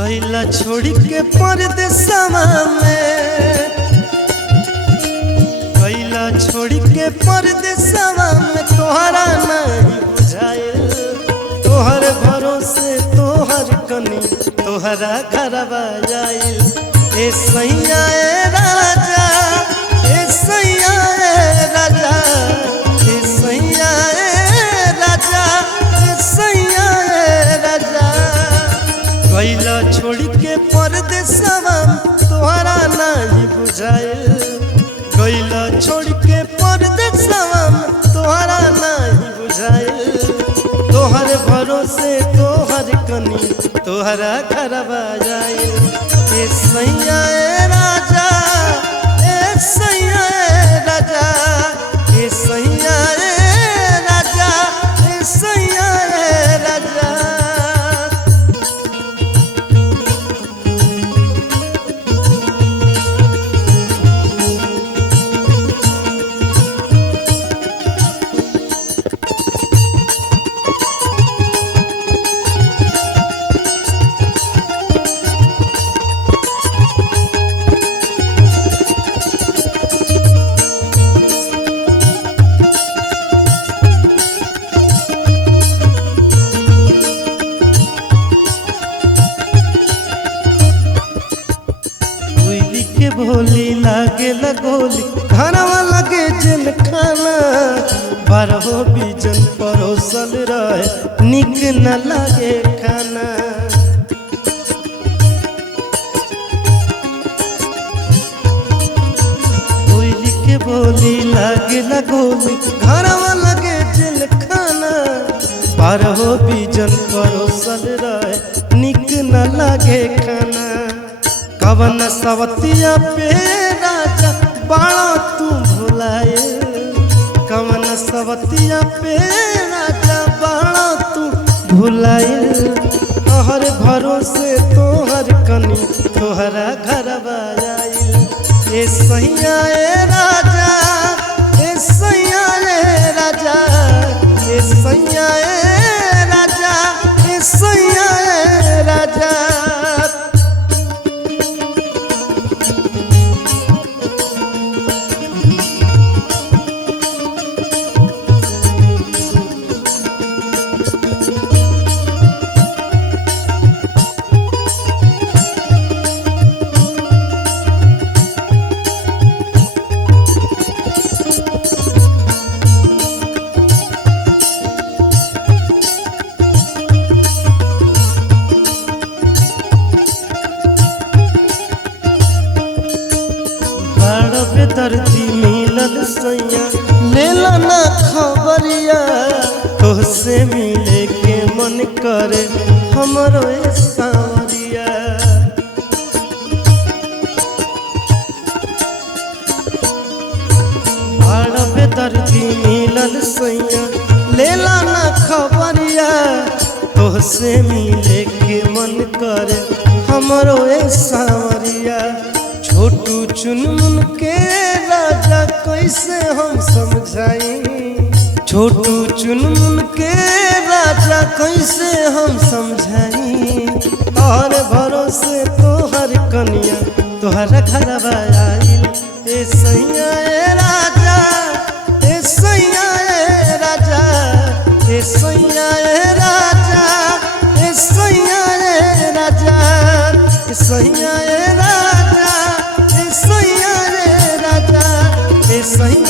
गैला छोड़ी के परदेसवा में, गैला छोड़ी के परदेसवा में तोहरा नहीं बुझाइल। तोहर भरोसे तोहर कनी तोहरा घरवा आइल। ए सैया ए राजा, ए सैया ए राजा, ए सैया ए राजा, ए सैया ए राजा। गैला छोड़ी के परदेसवा तोहरा नहीं बुझाइल। गैला छोड़ी के परदेसवा तोहरा नहीं बुझाइल। तोहर भरोसे तोहर कनी तोहरा घरवा आइल। ए सैया ए राजा, ए सैया ए राजा, ए सैया ए राजा, ए सैया ए राजा। भोली लागे लगोली घरवा लगे जन खाना। बारहो बीजन परोसल रहे निक न लागे खाना। कोयली के बोली लागे लगोली घरवा लगे जन खाना। बारहो बीजन परोसल रहे निक न लागे खाना। कवन सवतिया पे राजा बाड़ा तू भुलाए। कवन सवतिया पे राजा बाड़ा तू भुलाए। तोहर भरोसे तोहर कनी तोहरा घरवा आइल। ए सैया ए राजा, ए सैया ए राजा, ए सैया ए राजा, ए सैया ए राजा। बेदर्दी मिलल सैया लेला ना खबरिया। तोहसे मिले के मन करे हमरो ए सांवरिया। बड़ा बेदर्दी मिलल सैया लेला ना खबरिया। तोहसे मिले के मन करे हमरो ए सांवरिया। छोटू चुनमुन के राजा कैसे हम समझाई। छोटू चुनमुन के राजा कैसे हम समझाई। तोहर भरोसे तोहर कनिया तोहरा घरवा आइल। ए सैया ए राजा, ए सैया ए राजा, ए सैया ए राजा, ए सैया ए राजा, ए सैया ए राजा, ए सैया ए राजा, ए सैया।